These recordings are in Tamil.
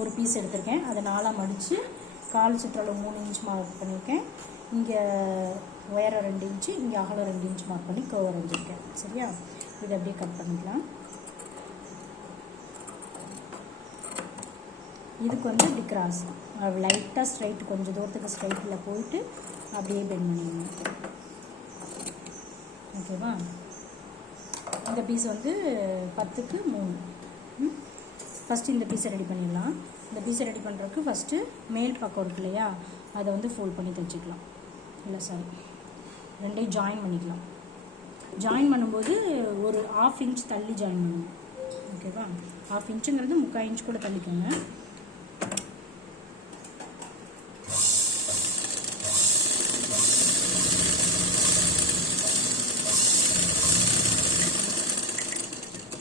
ஒரு பீஸ் எடுத்திருக்கேன். அதை 4ஆக மடித்து கால் சுற்றளவு 3 இன்ச் மார்க் பண்ணியிருக்கேன். இங்கே உயரம் 2 இன்ச்சு, இங்கே அகலம் 2 இன்ச் மார்க் பண்ணி கர்வ் வரைஞ்சிருக்கேன். சரியா? இதை அப்படியே கட் பண்ணிக்கலாம். இதுக்கு வந்து இப்படி கிராஸ் லைட்டாக ஸ்ட்ரைட், கொஞ்சம் தூரத்துக்கு ஸ்ட்ரைட்டில் போயிட்டு அப்படியே பெண்ட் பண்ணிடணும். ஓகேவா? இந்த பீஸ் வந்து 10க்கு 3. ஃபஸ்ட்டு இந்த பீஸை ரெடி பண்ணிடலாம். இந்த பீஸை ரெடி பண்ணுறதுக்கு ஃபஸ்ட்டு மேல் பக்கம் இருக்கு இல்லையா, அதை வந்து ஃபோல்ட் பண்ணி தைச்சிக்கலாம். இல்லை சாரி, ரெண்டையும் ஜாயின் பண்ணிக்கலாம். ஜாயின் பண்ணும்போது ஒரு 1/2 இன்ச் தள்ளி ஜாயின் பண்ணணும். ஓகேவா? 1/2 இன்ச்சுங்கிறது 3/4 இன்ச் கூட தள்ளிக்கோங்க.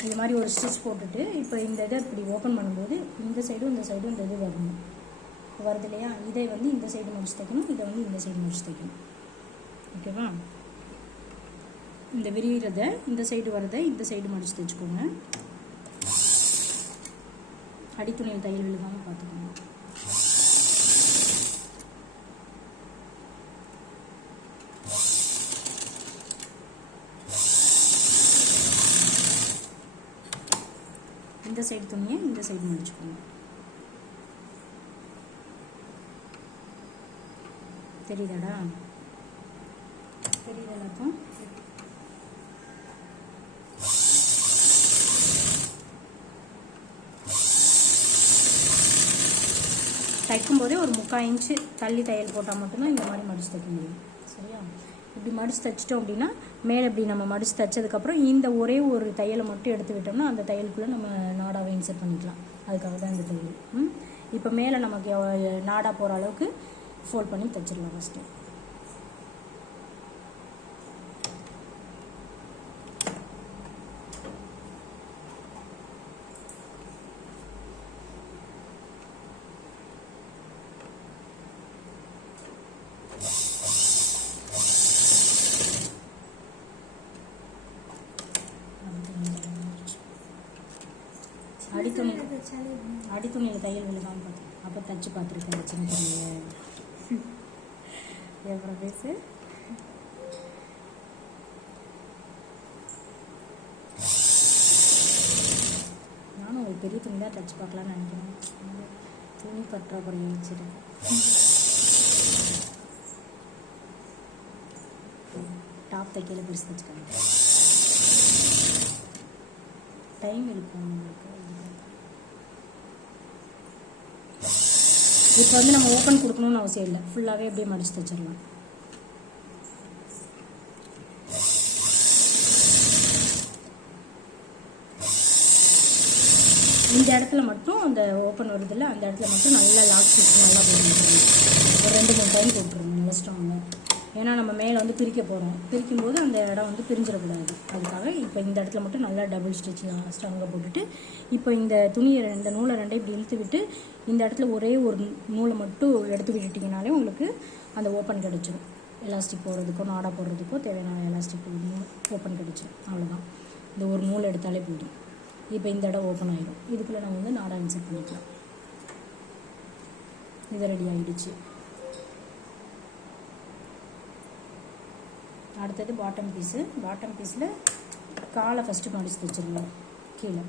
இது மாதிரி ஒரு ஸ்டிச் போட்டுட்டு இப்போ இந்த இதை இப்படி ஓப்பன் பண்ணும்போது இந்த சைடும் இந்த சைடும் இந்த இது வரணும். வருது இல்லையா, இதை வந்து இந்த சைடு முடிச்சு தைக்கணும், இதை வந்து இந்த சைடு முடிச்சு தைக்கணும். ஓகேவா? இந்த விரிகிறத இந்த சைடு வரதை இந்த சைடு முடிச்சு தைச்சுக்கோங்க. அடித்துணியில் தையல் விழுகாமல் பார்த்துக்கோங்க. இந்த சைடு துணியை இந்த சைடு முடிச்சுக்கோங்க. தெரியுதாடா? தெரியுதா? அப்போ தைக்கும் போதே ஒரு 3/4 இன்ச்சு தள்ளி தையல் போட்டால் மட்டும்தான் இந்த மாதிரி மடிச்சு தைக்க முடியும். சரியா? இப்படி மடிச்சு தைச்சிட்டோம் அப்படின்னா மேலே இப்படி நம்ம மடிச்சு தைச்சதுக்கப்புறம் இந்த ஒரே ஒரு தையலை மட்டும் எடுத்து விட்டோம்னா அந்த தையலுக்குள்ளே நம்ம நாடாவை இன்சர்ட் பண்ணிக்கலாம். அதுக்காக தான் இந்த தையல். இப்போ மேலே நமக்கு நாடா போகிற அளவுக்கு ஃபோல்ட் பண்ணி தைச்சிடலாம் ஃபஸ்ட்டு. அடித்துணியில் தையல் விழுகாமல் பார்த்தேன். அப்போ தைச்சி பார்த்துருக்கேன் சின்ன துணியை. எவ்வளோ பேசு. நானும் ஒரு பெரிய துணி தான் தைச்சி பார்க்கலான்னு நினைக்கிறேன். துணி பற்றாக்குறை வச்சுட்டு டாப் தைக்கல பெருசு தைச்சிக்காங்க. டைம் இருக்கும் நம்மளுக்கு. இப்போ வந்து நம்ம ஓப்பன் கொடுக்கணும்னு அவசியம் இல்லை, ஃபுல்லாகவே அப்படியே மடிச்சு தைச்சிடலாம். இந்த இடத்துல மட்டும் அந்த ஓப்பன் வருதில்ல, அந்த இடத்துல மட்டும் நல்லா லாக் ஸ்டிச் நல்லா போட்டுருங்க. ஒரு 2-3 டைம் போட்டுருங்க நல்லா ஸ்ட்ராங்காக. ஏன்னா நம்ம மேலே வந்து பிரிக்க போகிறோம். பிரிக்கும்போது அந்த இடம் வந்து பிரிஞ்சிடக்கூடாது. அதுக்காக இப்போ இந்த இடத்துல மட்டும் நல்லா டபுள் ஸ்டிச் ஸ்ட்ராங்காக போட்டுட்டு இப்போ இந்த துணியை இந்த நூலை ரெண்டையும் இப்படி இழுத்து விட்டு இந்த இடத்துல ஒரே ஒரு நூலை மட்டும் எடுத்து விட்டுட்டிங்கனாலே உங்களுக்கு அந்த ஓப்பன் கிடச்சிடும். எலாஸ்டிக் போடுறதுக்கோ நாடா போடுறதுக்கோ தேவையான எலாஸ்டிக் ஓப்பன் கிடச்சிடும். அவ்வளோதான். இந்த ஒரு நூல் எடுத்தாலே போதும். இப்போ இந்த இடம் ஓப்பன் ஆகிடும். இதுக்குள்ளே நம்ம வந்து நாடா இன்சர்ட் பண்ணிக்கலாம். இது ரெடி ஆகிடுச்சு. அடுத்தது பாட்டம் பீஸு. பாட்டம் பீஸில் காலை ஃபஸ்ட்டு மடிச்சு தைச்சிடலாம் கீழே.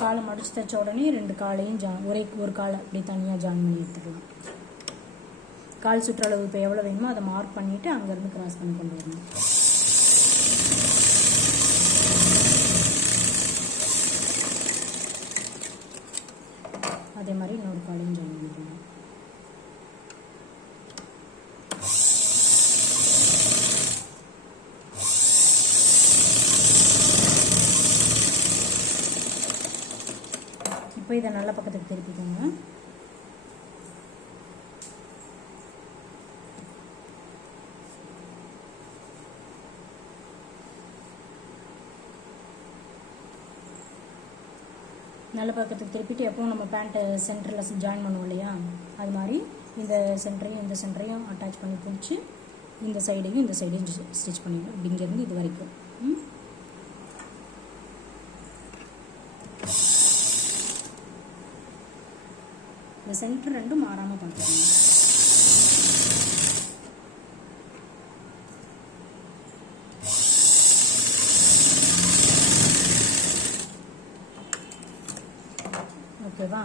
காலை மடிச்சு தைச்ச உடனே 2 காலையும் ஒரு காலை அப்படியே தனியாக ஜாயின் பண்ணி எடுத்துக்கலாம். கால் சுற்றளவு இப்போ எவ்வளோ வேணுமோ அதை மார்க் பண்ணிவிட்டு அங்கேருந்து கிராஸ் பண்ணி கொண்டு வரணும். அதே மாதிரி இன்னொரு காலையும் ஜாயின் பண்ணிக்கணும். இப்போ இதை நல்ல பக்கத்துக்கு திருப்பிக்கோங்க. நல்ல பக்கத்துக்கு திருப்பிட்டு எப்பவும் நம்ம பேண்ட்டை சென்டரில் ஜாயின் பண்ணுவோம் இல்லையா, அது மாதிரி இந்த சென்டரையும் அட்டாச் பண்ணி பிடிச்சி இந்த சைடையும் ஸ்டிச் பண்ணிடணும். இப்படி இங்கேருந்து இது வரைக்கும். இந்த சென்டர் ரெண்டும் மாறாமல் பார்த்துக்கோங்க. ஓகேவா,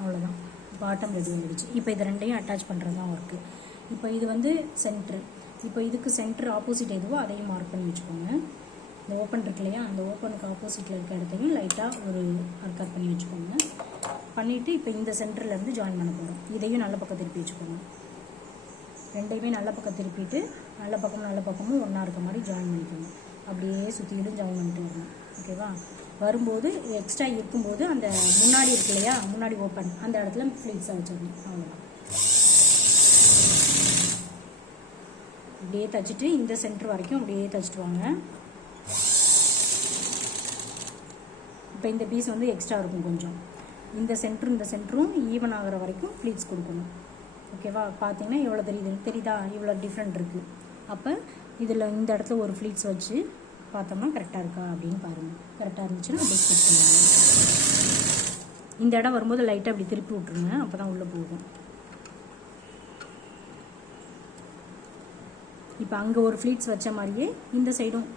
அவ்வளோதான். பாட்டம் ரெடி வந்துடுச்சு. இப்போ இது ரெண்டையும் அட்டாச் பண்ணுறது தான் ஒர்க்கு. இப்போ இது வந்து சென்ட்ரு. இப்போ இதுக்கு சென்ட்ரு ஆப்போசிட் எதுவோ அதையும் மார்க் பண்ணி வச்சுக்கோங்க. இந்த ஓப்பன் இருக்கு இல்லையா, அந்த ஓப்பனுக்கு ஆப்போசிட்டில் இருக்க இடத்தையும் லைட்டாக ஒரு கட் பண்ணி வச்சுக்கோங்க. பண்ணிவிட்டு இப்போ இந்த சென்டர்லேருந்து ஜாயின் பண்ண போகிறோம். இதையும் நல்ல பக்கம் திருப்பி வச்சுக்கோங்க. ரெண்டையுமே நல்ல பக்கம் திருப்பிட்டு நல்ல பக்கமும் ஒன்றா இருக்க மாதிரி ஜாயின் பண்ணிக்கோங்க. அப்படியே சுற்றிலும் ஜாயின் பண்ணிட்டு வரணும். ஓகேவா, வரும்போது எக்ஸ்ட்ரா இருக்கும்போது அந்த முன்னாடி இருக்கு இல்லையா, முன்னாடி ஓப்பன் அந்த இடத்துல ஃப்ளீட்ஸாக வச்சிடணும். அவ்வளோதான். அப்படியே தைச்சிட்டு இந்த சென்டர் வரைக்கும் அப்படியே தைச்சிட்டு வாங்க. இப்போ இந்த பீஸ் வந்து எக்ஸ்ட்ரா இருக்கும் கொஞ்சம். இந்த சென்டரும் ஈவன் ஆகிற வரைக்கும் ஃப்ளீட்ஸ் கொடுக்கணும். ஓகேவா, பார்த்தீங்கன்னா எவ்வளோ தெரியுதா, இவ்வளோ டிஃப்ரெண்ட் இருக்குது. அப்போ இதில் இந்த இடத்துல ஒரு ஃப்ளீட்ஸ் வச்சு பார்த்தோம்னா கரெக்டாக இருக்கா அப்படின்னு பாருங்கள். கரெக்டாக இருந்துச்சுன்னா அப்படியே ஸ்டிச் பண்ணுவாங்க. இந்த இடம் வரும்போது லைட்டாக அப்படி திருப்பி விட்ருங்க, அப்போ தான் உள்ளே போகும். இப்போ அங்கே ஒரு ஃப்ளீட்ஸ் வச்ச மாதிரியே இந்த சைடும்